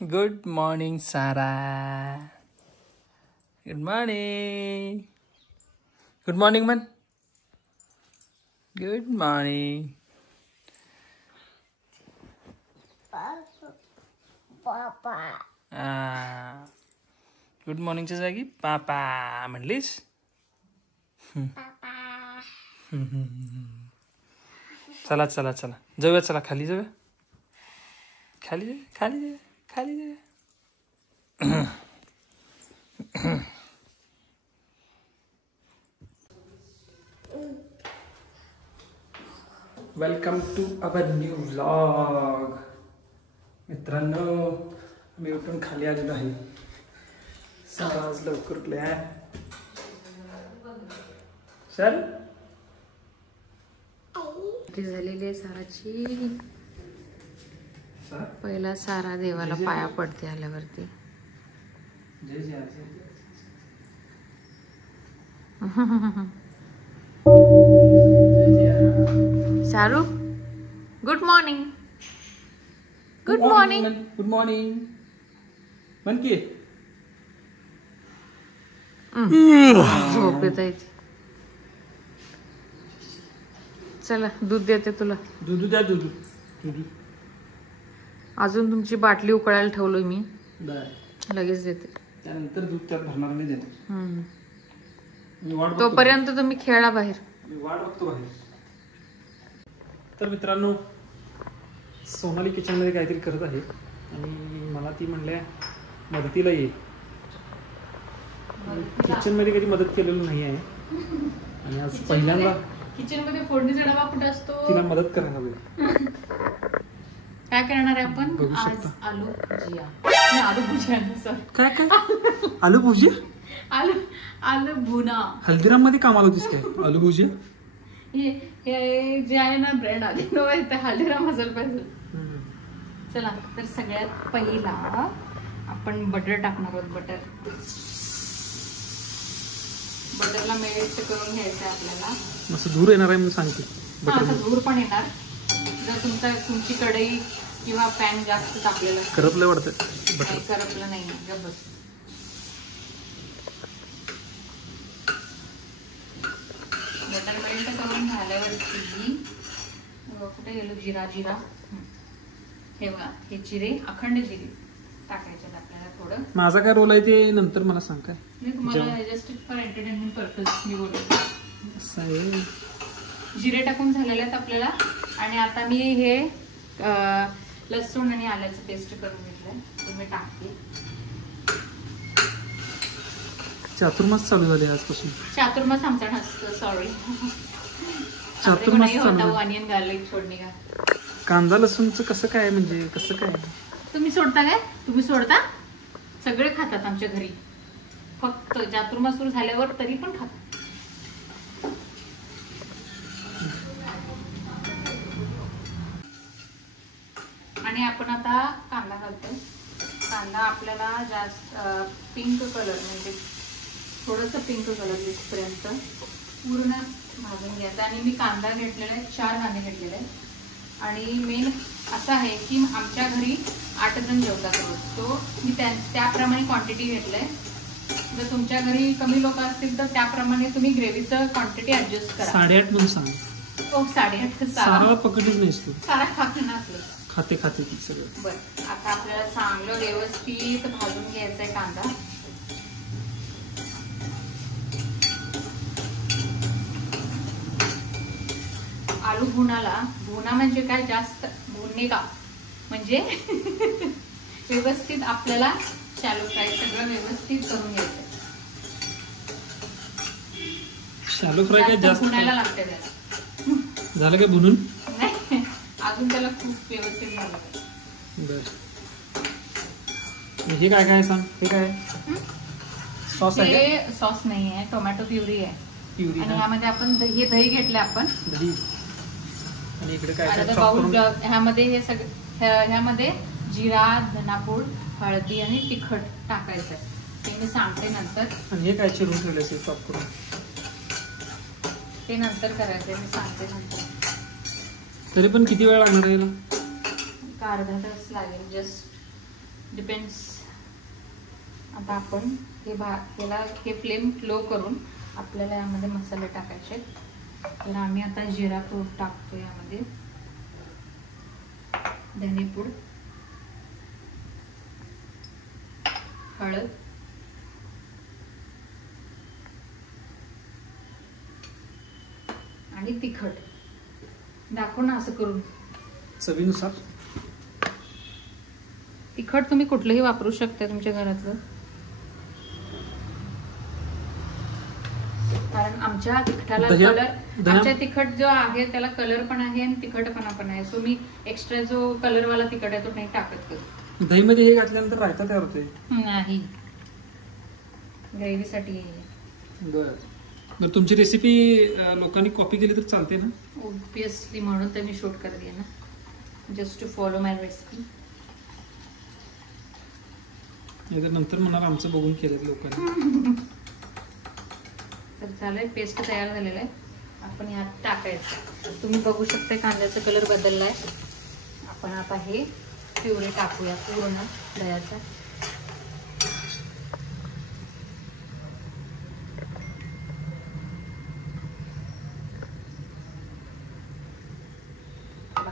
Good morning, Sarah. Good morning. Good morning, man. Good morning. Papa. Good morning च्या जागी पापा म्हणलीस. Papa. चला चला चला जाऊया, चला खाली जाऊया, खाली जाऊया, खाली जाऊया, खाली जाऊया. Welcome to our new vlog. मित्रांनो, मी उठून खाली आलेलो आहे. सारा आज लवकर उठले आहे सर. झालेली आहे साराची. पहिला सारा देवाला पाया पडते आल्यावरती. Shahrukh, good morning. Good morning. Good morning म्हण की. झोप येत आहे. चला दूध देते तुला. दूध द्या, दूध दूध. अजून तुमची बाटली उकळायला ठेवलोय मी, बर लगेच देते. त्यानंतर दूध त्यात भरणार नाही देणार. मी वाट बघतो. तोपर्यंत तुम्ही खेळा बाहेर. मी वाट बघतो बाहेर. तर मित्रांनो, सोनाली किचनमध्ये काहीतरी करत आहे आणि मला ती म्हणल्या मदतीला ये. किचनमध्ये कधी मदत केलेली नाही आहे आणि आज पहिल्यांदा किचन मध्ये फोडणीचा डबा कुठे असतो, तिला मदत करायला हवी. काय करणार आहे आपण बघू आज? शकता. आलू भुजिया. नाही, आलू भुजिया नाही, सॉरी. काय काय आलू भुजिया. आलू भुना. हल्दीराम मध्ये कामाला होतीस काय? आलू भुजिया हे जे आहे ना ब्रँड आले ते हल्दीराम असेल पाहिजे. चला, तर सगळ्यात पहिला आपण बटर टाकणार आहोत. बटरला मेल्ट करून घ्यायचं आहे आपल्याला. मस्त धूर येणार आहे म्हणून सांगते. असं धूर पण येणार जर तुमची कढई किंवा पॅन जास्त तापलेलं असेल. करपलं वाटतं बटर. नाही, करपलं नाही. बस बटर मेल्ट करून झाल्यावरती कुठे गेलो जिरा. हे बघा, हे जिरे, अखंड जिरे टाकायचे आपल्याला. थोडं माझा काय रोल आहे ते नंतर मला सांग. काय मी तुम्हाला जस्ट फॉर एंटरटेनमेंट पर्पज मी बोलते. असं आहे. जिरे टाकून झालेले आहेत आपल्याला. आणि आता मी हे लसूण आणि आल्याचं पेस्ट करून घेतलंय, ते मी टाकते. चातुर्मास चालू झाले आजपासून. चातुर्मास आमचा नसतं, सॉरी. चातुर्मास चालू. ऑनियन गार्लिक फोडणी का. कांदा लसूणचं कसं काय, म्हणजे कसं काय? तुम्ही सोडता काय? तुम्ही सोडता? सगळे खातात आमच्या घरी, फक्त चातुर्मास सुरू झाल्यावर तरी पण खातात. आणि आपण आता कांदा घालतोय. कांदा आपल्याला जास्त पिंक कलर, म्हणजे थोडंसं पिंक कलर दिसपर्यंत पूर्ण भाजून घ्यायचं. आणि मी कांदा घेतलेला आहे, 4 कांदे घेतलेले आहेत. आणि मेन असं आहे की आमच्या घरी 8 जण जेवतात रोज, सो मी त्याप्रमाणे क्वांटिटी घेतलंय. जर तुमच्या घरी कमी लोक असतील तर त्याप्रमाणे तुम्ही ग्रेव्हीचं क्वांटिटी ऍडजस्ट करा. 8.5 म्हणून सांग. हो, 8.5. सारा पकडच नाहीस तू. सारा खाते ना आपलं. खाते ती सगळं. बरं, आता आपल्याला चांगलं व्यवस्थित भाजून घ्यायचंय कांदा. आलू भुना म्हणजे काय, जास्त भुनणे का, म्हणजे व्यवस्थित आपल्याला शॅलो फ्राय सगळं व्यवस्थित करून घ्यायचं. शॅलो फ्राय काय जास्त भुनायला लागते त्याला. झालं काय भुनून? नाही, अजून त्याला खूप व्यवस्थित झालं. बर, हे काय काय सांग. हे काय सॉस आहे? हे सॉस नाही आहे, टोमॅटो प्युरी आहे. प्युरी. आणि ह्यामध्ये आपण दही घेतले आपण. दही. आणि इकडे काय अर्धा काय बाउल. ह्यामध्ये हे सगळं, ह्यामध्ये जिरा, धनापूड, हळदी आणि तिखट टाकायचं आहे. ते मी सांगते नंतर. आणि हे काय चिरून ठेवले असेल चॉप करून? ते नंतर करायचंय, मी सांगते नंतर. तरी पण किती वेळ लागणार आहे याला? अर्धा तास लागेल. Just depends. आता आपण हे फ्लेम लो करून आपल्याला यामध्ये मसाले टाकायचे. तर आम्ही आता जिरा पूड टाकतो यामध्ये, धनेपूड, हळद, आणि तिखट. दाखव ना असं करून. चवीनुसार तिखट तुम्ही कुठलंही वापरू शकता तुमच्या घरातलं, कारण आमच्या तिखटाला कलर, आमच्या तिखट जो आहे त्याला कलर पण आहे आणि तिखटपणा पण आहे. सो मी एक्स्ट्रा जो कलरवाला तिखट आहे तो नाही टाकत. दही मध्ये हे घातल्यानंतर रायता तयार होते. नाही, ग्रेव्हीसाठी. बरं, तुमची रेसिपी लोकांनी कॉपी केली तर चालते ना? ऑब्विसली, म्हणून तर मी शूट करते ना, just to follow my recipe. नंतर म्हणणार आमचं बघून केलं लोकांनी. तर झालंय, पेस्ट तयार झालेलं आहे. आपण यात टाकायचं. तुम्ही बघू शकता कांद्याचा कलर बदललाय. आपण आता हे प्युरे टाकूया पूर्ण दह्याचा.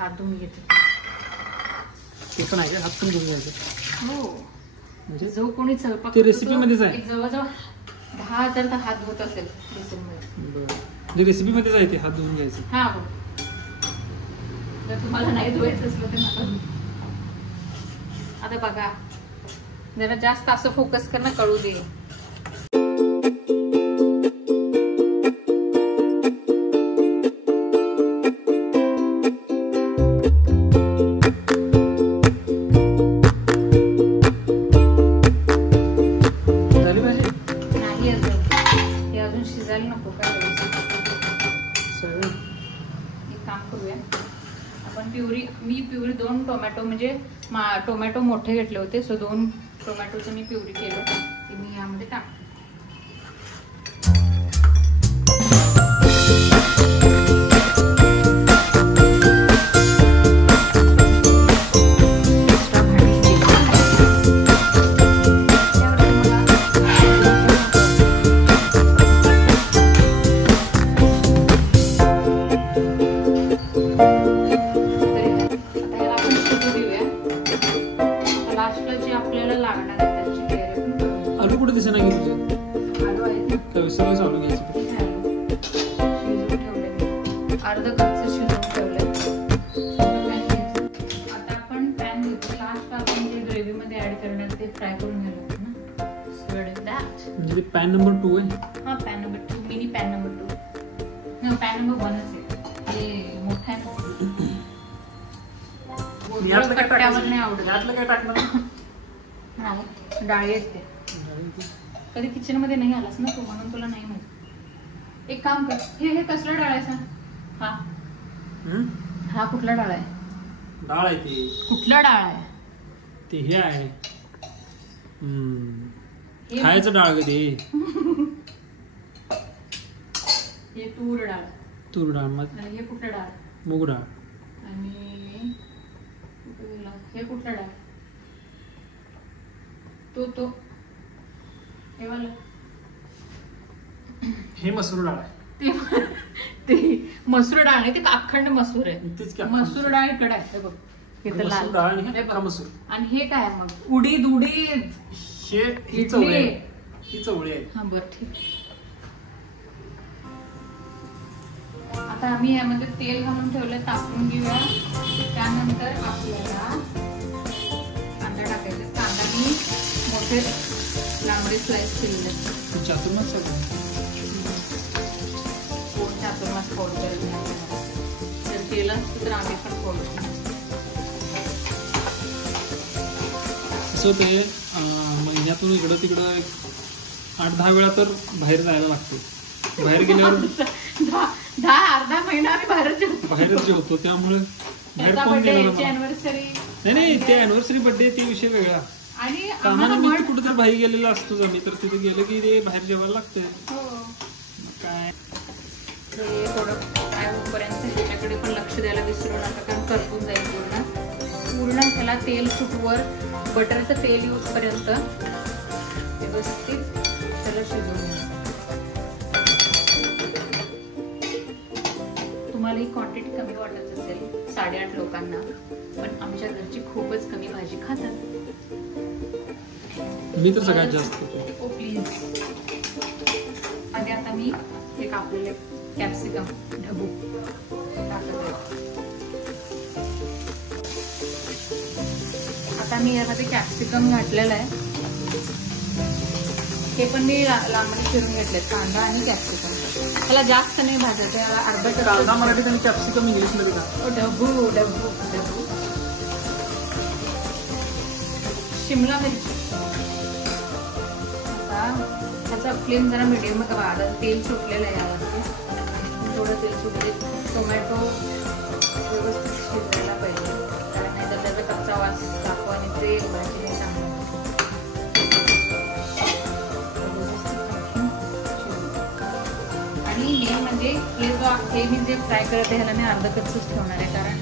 हात धुवून घेते. ते पण आहे, हात पण धुवून घ्यायचे. हो, म्हणजे जो कोणी स्वयंपाक ते रेसिपीमध्येच आहे. जवळजवळ 10,000 हात धुत असेल रेसिपीमध्ये. बरं, रेसिपीमध्येच आहे ते हात धुवून घ्यायचे. हा हो, जर तुम्हाला नाही धुवायचं असलं तर नका धुवू. आता बघा, जरा जास्त असं फोकस करणं कळू दे. प्युरी 2 टोमॅटो, म्हणजे टोमॅटो मोठे घेतले होते, सो 2 टोमॅटोचं मी प्युरी केलं. ते मी यामध्ये टाकते. अर्धा कप शिजवून ठेवलंय. आता आपण पॅन घेतो. लास्ट आपण जे ग्रेव्ही मध्ये ऍड करणार ते फ्राय करून घ्यायला ना. म्हणजे पॅन नंबर 2 आहे. हा, pan number 2, mini pan number 2. नाही, पॅन नंबर 1च आहे. हे मोठा आहे ना. कट्ट्यावर नाही आवडत. यातलं काय टाकणार? डाळी आहेत ते. कधी किचन मध्ये नाही आलास ना तू, म्हणून तुला नाही माहिती. एक काम कर, हे कसलं डाळ आहे सांग. हा कुठला डाळ आहे? डाळ आहे ती. कुठला डाळ आहे ते? हे आहे खायचं डाळ कधी. हे तूर डाळ. तूर डाळ. मग हे कुठलं डाळ? मूग डाळ. आणि हे कुठलं डाळ? तो हे वाला. हे मसूर डाळ आहे. ते मसूर डाळ नाही, ते अखंड मसूर आहे. मसूर डाळ इकडे आहे बघ. हे तर लाल डाळ आणि मसूर. आणि हे काय मग? उडीद. ही चवळी आहे. ही चवळी आहे. हा, बरं, ठीक. आता आम्ही यामध्ये तेल घालून ठेवलंय, तापवून घेऊया. त्यानंतर आपल्याला कांदा टाकायचा. कांदा मी मोठे लांबडे स्लाइस केलेले. चातुर्मास फोल्ड करत नाही. जर केलं असतं तर आम्ही पण फोल्ड करू. असं ते महिन्यातून इकडं तिकडं 8-10 वेळा तर बाहेर जायला लागते. बाहेर गेल्यावर अर्धा महिना आम्ही बाहेरच जेवतो. त्यामुळे बाहेर कोण गेलं अॅनिव्हर्सरी नाही, ते अॅनिव्हर्सरी बर्थडे ते विषय वेगळा. आणि कामानिमित्त कुठे तर बाहेर गेलेला असतो आम्ही, तर तिथे गेलं की ते बाहेर जेवायला लागते. काय थोडं काय होईपर्यंत ह्याच्याकडे पण लक्ष द्यायला विसरू नका, कारण करपून जाईल पूर्ण. पूर्ण त्याला तेल सुटवर बटरचं तेल येऊपर्यंत व्यवस्थित त्याला शिजवून घ्यायचं. तुम्हाला ही क्वांटिटी कमी वाटत असेल 8.5 लोकांना, पण आमच्या घरची खूपच कमी भाजी खातात. मी तर सगळ्यात जास्त. ओ प्लीज. आणि आता मी हे कापलेले कॅप्सिकम ढबू टाकत आहे. आता मी यामध्ये कॅप्सिकम घातलेला आहे. हे पण मी लांबणी चिरून घेतले, कांदा आणि कॅप्सिकम. त्याला जास्त नाही भाजायचं, याला अर्धा कांदा मराठीत आणि कॅप्सिकम इंग्लिश मध्ये का? ढबू ढबू ढबू. शिमला मिरची. त्याचा फ्लेम जरा मिडियम करा. आता तेल सुटलेलं आहे यावरती, थोडं तेल सुटले. टोमॅटो व्यवस्थित शिजवायला पाहिजे, कारण नाही तर त्याचा कच्चा वास दाखवा आणि ते भाजी नाही चांगलं. आणि मेन म्हणजे हे मी जे फ्राय करत आहे ह्याला मी अर्ध कच्चच ठेवणार आहे, कारण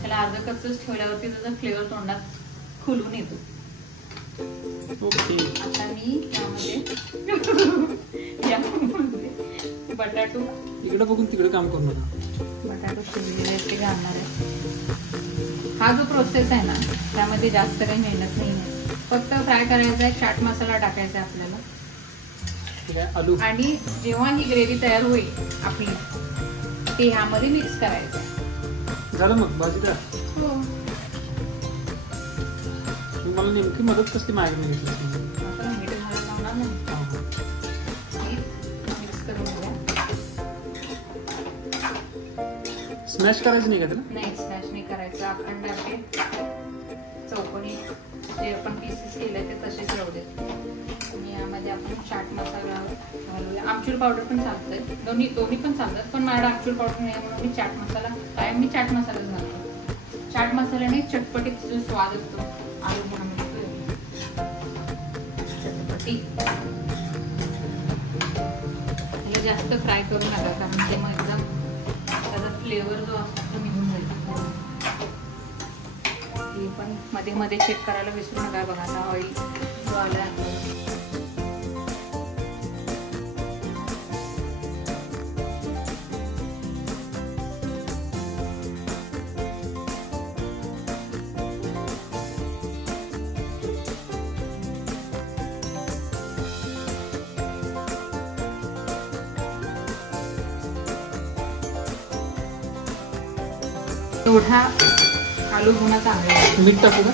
ह्याला अर्ध कच्चच ठेवल्यावरती त्याचा फ्लेवर तोंडात खुलून येतो. ओके. आता मी यामध्ये बटाटो इकडे बघून तिकडे काम करू नका. बटाटो शिजलेले ते घालणार आहे. हा जो प्रोसेस आहे ना, त्यामध्ये जास्त काही मेहनत नाही आहे. फक्त फ्राय करायचा आहे, चाट मसाला टाकायचा आहे आपल्याला, आलू. आणि जेव्हा ही ग्रेव्ही तयार होईल आपली, ते ह्यामध्ये मिक्स करायचं आहे. झालं मग भाजी का? हो. मला नेमकी मदत कसली माहिती मिळते? आता मीठ घालायला लावणार नाही. मिक्स करून घ्या. स्मॅश करायचं नाही का त्याला? नाही, स्मॅश नाही करायचं. अखंड आपले चौकोनी जे आपण पीसेस केले ते तसेच राहू देत. आणि यामध्ये आपण चाट मसाला घालूया. आमचूर पावडर पण चालतंय, दोन्ही पण चालतात, पण माझ्या आमचूर पावडर नाही म्हणून मी चाट मसाला कायम मी चाट मसालाच घालतो. चाट मसाल्याने चटपटीत जो स्वाद असतो आलू बनवतो चटपटी. हे जास्त फ्राय करू नका, कारण ते मग एकदम त्याचा फ्लेवर जो असतो तो निघून जाईल. हे पण मध्ये मध्ये चेक करायला विसरू नका. बघा आता ऑइल जो आला एवढा आलू भुना चांगला. मीठ टाकू का?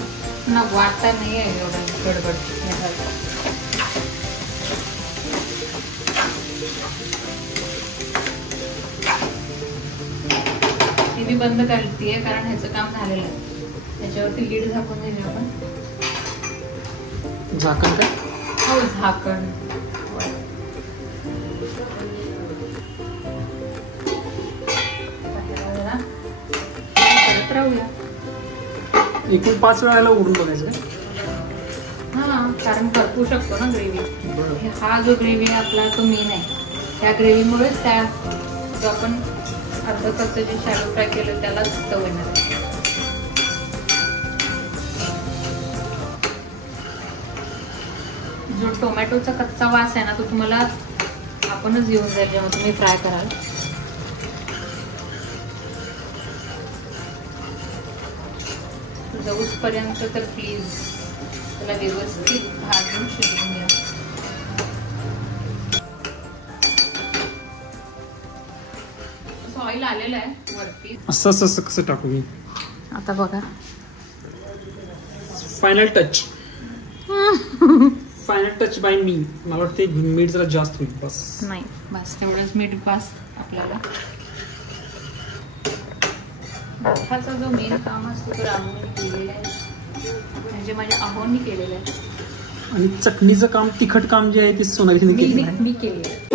ना वाटता नाही आहे एवढं गडबड. टी व्ही बंद करतेय कारण ह्याचं काम झालेलं आहे. त्याच्यावरती लीड झाकून दिली आपण. झाकण काय? हो, झाकण. एकूण 5 वेळाला उडून बघायचं का? हा, कारण करपू शकतो ना ग्रेव्ही. हा जो ग्रेव्ही आपला तो मेन आहे. त्या ग्रेव्हीमुळेच त्या जो आपण अर्ध कच्चं जे शॅलो फ्राय केलं त्याला चव येणार आहे. जो टोमॅटोचा कच्चा वास आहे ना, तो तुम्हाला आपणच येऊन जाईल जेव्हा तुम्ही फ्राय कराल. जाऊसपर्यंत तर प्लीज त्याला व्यवस्थित भाजून शिजवून घ्या. ऑइल आलेलं आहे वरती. असं कसं टाकू मी? आता बघा, final touch. Final touch by me. मला वाटते मीठ जरा जास्त होईल. बस नाही, बस तेवढंच मीठ बस आपल्याला. मोठाचा जो मेन काम असतो तो राहून केलेला आहे, म्हणजे माझ्या आहोंनी केलेलं आहे. आणि चटणीचं काम, तिखट काम जे आहे ते सोनालीने केलेलं आहे. मी केलेलं आहे.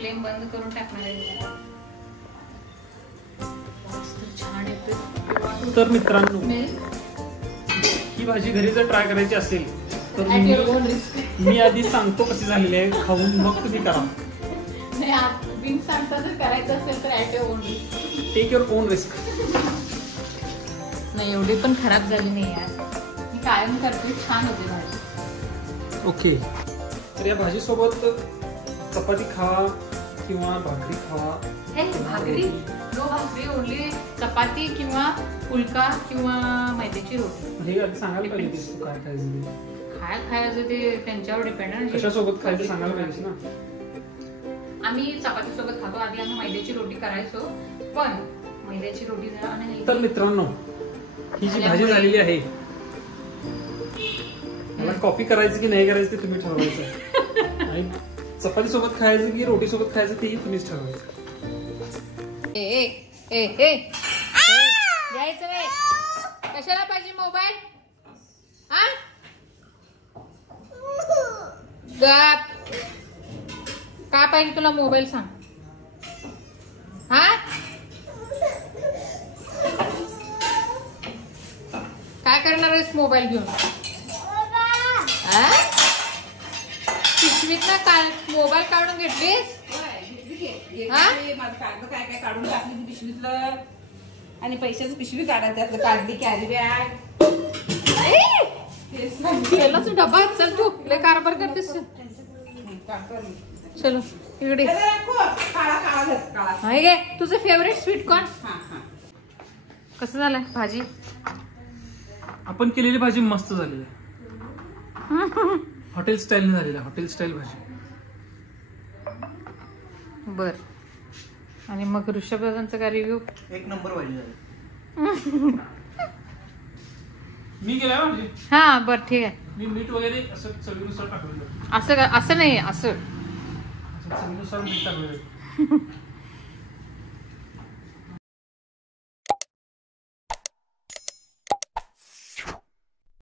फ्लेम बंद करून टाकणार आहे. मस्त छान येते. तर मित्रांनो, स्मेल ही भाजी घरी जर ट्राय करायची असेल तर ॲट युअर ओन रिस्क. मी आधी सांगतो कशी झालेली आहे, खाऊन मग तुम्ही करा. नाही बिन सांगता जर करायचं असेल तर at your own risk. Take your own risk. नाही एवढी पण खराब झाली नाही यार, मी कायम करते. छान होते भाजी. ओके, तर या भाजीसोबत चपाती खा किंवा भाकरी खा. भाकरी नो भाकरी, ओनली चपाती किंवा फुलका किंवा मैद्याची रोटी. हे आधी सांगायला पाहिजे तू काय खायचं ते. काय खायचं ते त्यांच्यावर डिपेंड आहे. कशासोबत खायचं सांगायला पाहिजे ना. आम्ही चपाती सोबत खातो. आधी आम्ही मैद्याची रोटी करायचो, पण मैद्याची रोटी जरा आणि तर मित्रांनो, ही जी भाजी झालेली आहे, मला कॉपी करायचं की नाही करायचं ते तुम्ही ठरवायचं. आणि चपाती सोबत खायचं की रोटी सोबत खायचं तेही तुम्हीच ठरवायचं. घ्यायचं नाही. कशाला पाहिजे मोबाईल? हा गप. काय पाहिजे तुला मोबाईल सांग. हा काय करणार आहेस मोबाईल घेऊन? पिशवीत ना मोबाईल काढून घेतलीस? काय काय काढून टाकली पिशवीतलं आणि पैशाची पिशवी काढा, त्यातलं काढली कॅरी बॅग. केलाच डबा. चल तू लय कारभार करतेस. चलो इकडे. हाय गे तुझं फेवरेट स्वीट कॉर्न. कसं झालंय भाजी? आपण केलेली भाजी मस्त झालेली आहे. हॉटेल स्टाईल झालेली आहे, हॉटेल स्टाईल भाजी. बर. आणि मग ऋषभ दादांचा काय रिव्ह्यू? एक नंबर भाजी झाली. मी गेला भाजी. हा बर ठीक आहे. मी मीठ वगैरे असं चवीनुसार टाकलेलं. असं नाही, असं चवीनुसार मीठ टाकलेलं.